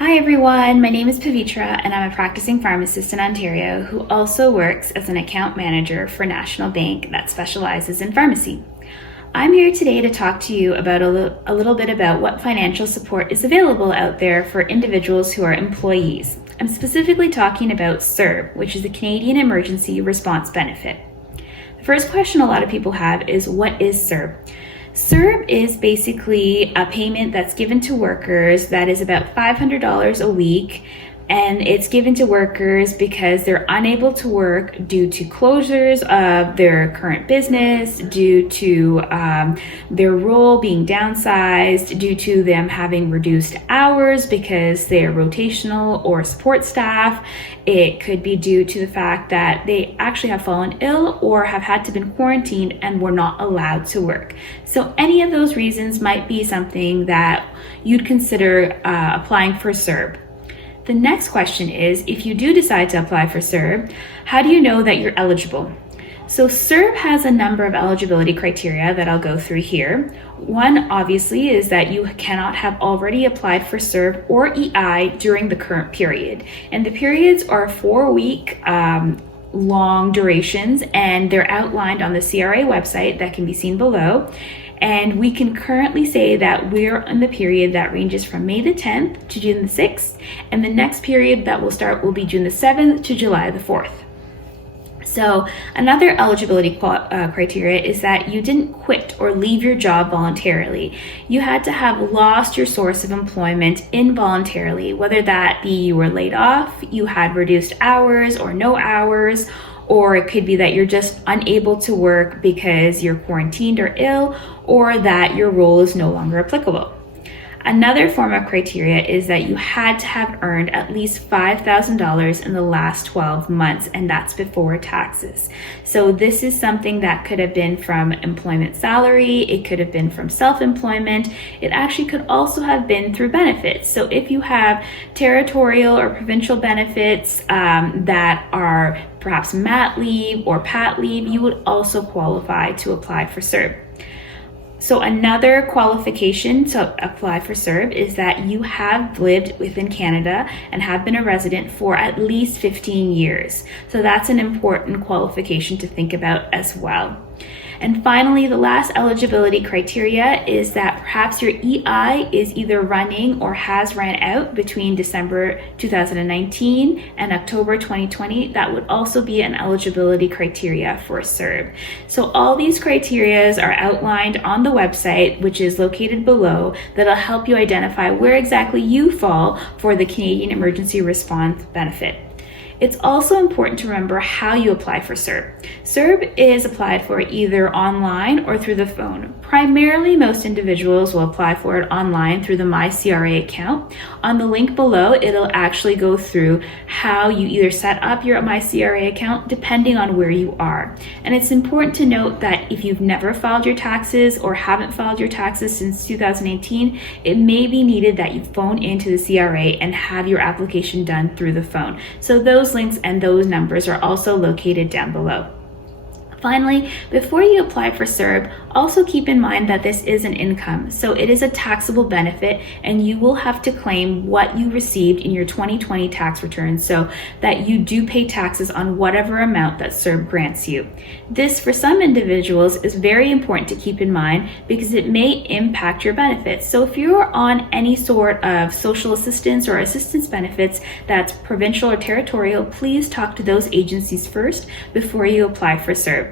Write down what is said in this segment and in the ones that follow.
Hi everyone, my name is Pavithra and I'm a practicing pharmacist in Ontario who also works as an account manager for a national bank that specializes in pharmacy. I'm here today to talk to you about a little bit about what financial support is available out there for individuals who are employees. I'm specifically talking about SERB, which is the Canadian Emergency Response Benefit. The first question a lot of people have is, what is SERB? SERB is basically a payment that's given to workers that is about $500 a week, and it's given to workers because they're unable to work due to closures of their current business, due to their role being downsized, due to them having reduced hours because they're rotational or support staff. It could be due to the fact that they actually have fallen ill or have had to been quarantined and were not allowed to work. So any of those reasons might be something that you'd consider applying for SERB. The next question is, if you do decide to apply for SERB, how do you know that you're eligible? So SERB has a number of eligibility criteria that I'll go through here. One, obviously, is that you cannot have already applied for SERB or EI during the current period. And the periods are 4-week long durations, and they're outlined on the CRA website that can be seen below. And we can currently say that we're in the period that ranges from May the 10th to June the 6th, and the next period that will start will be June the 7th to July the 4th. So another eligibility criteria is that you didn't quit or leave your job voluntarily. You had to have lost your source of employment involuntarily, whether that be you were laid off, you had reduced hours or no hours, or it could be that you're just unable to work because you're quarantined or ill, or that your role is no longer applicable. Another form of criteria is that you had to have earned at least $5,000 in the last 12 months, and that's before taxes. So this is something that could have been from employment salary, it could have been from self-employment, it actually could also have been through benefits. So if you have territorial or provincial benefits that are perhaps mat leave or pat leave, you would also qualify to apply for SERB. So another qualification to apply for SERB is that you have lived within Canada and have been a resident for at least 15 years. So that's an important qualification to think about as well. And finally, the last eligibility criteria is that perhaps your EI is either running or has ran out between December 2019 and October 2020. That would also be an eligibility criteria for SERB. So all these criteria are outlined on the website, which is located below, that'll help you identify where exactly you fall for the Canadian Emergency Response Benefit. It's also important to remember how you apply for SERB. SERB is applied for either online or through the phone. Primarily, most individuals will apply for it online through the My CRA account. On the link below, it'll actually go through how you either set up your My CRA account depending on where you are. And it's important to note that if you've never filed your taxes or haven't filed your taxes since 2018, it may be needed that you phone into the CRA and have your application done through the phone. So those links and those numbers are also located down below. Finally, before you apply for SERB, also keep in mind that this is an income, so it is a taxable benefit and you will have to claim what you received in your 2020 tax return so that you do pay taxes on whatever amount that SERB grants you. This, for some individuals, is very important to keep in mind because it may impact your benefits. So if you're on any sort of social assistance or assistance benefits that's provincial or territorial, please talk to those agencies first before you apply for SERB.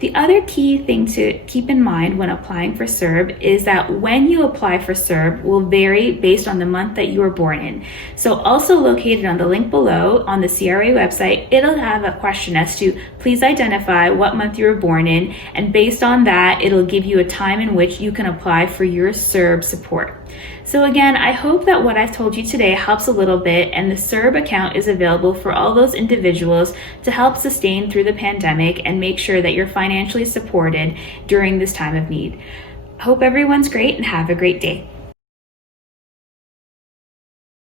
The other key thing to keep in mind when applying for SERB is that when you apply for SERB will vary based on the month that you were born in. So also located on the link below on the CRA website, it'll have a question as to please identify what month you were born in, and based on that, it'll give you a time in which you can apply for your SERB support. So again, I hope that what I've told you today helps a little bit, and the SERB account is available for all those individuals to help sustain through the pandemic and make sure that you're financially supported during this time of need. Hope everyone's great and have a great day.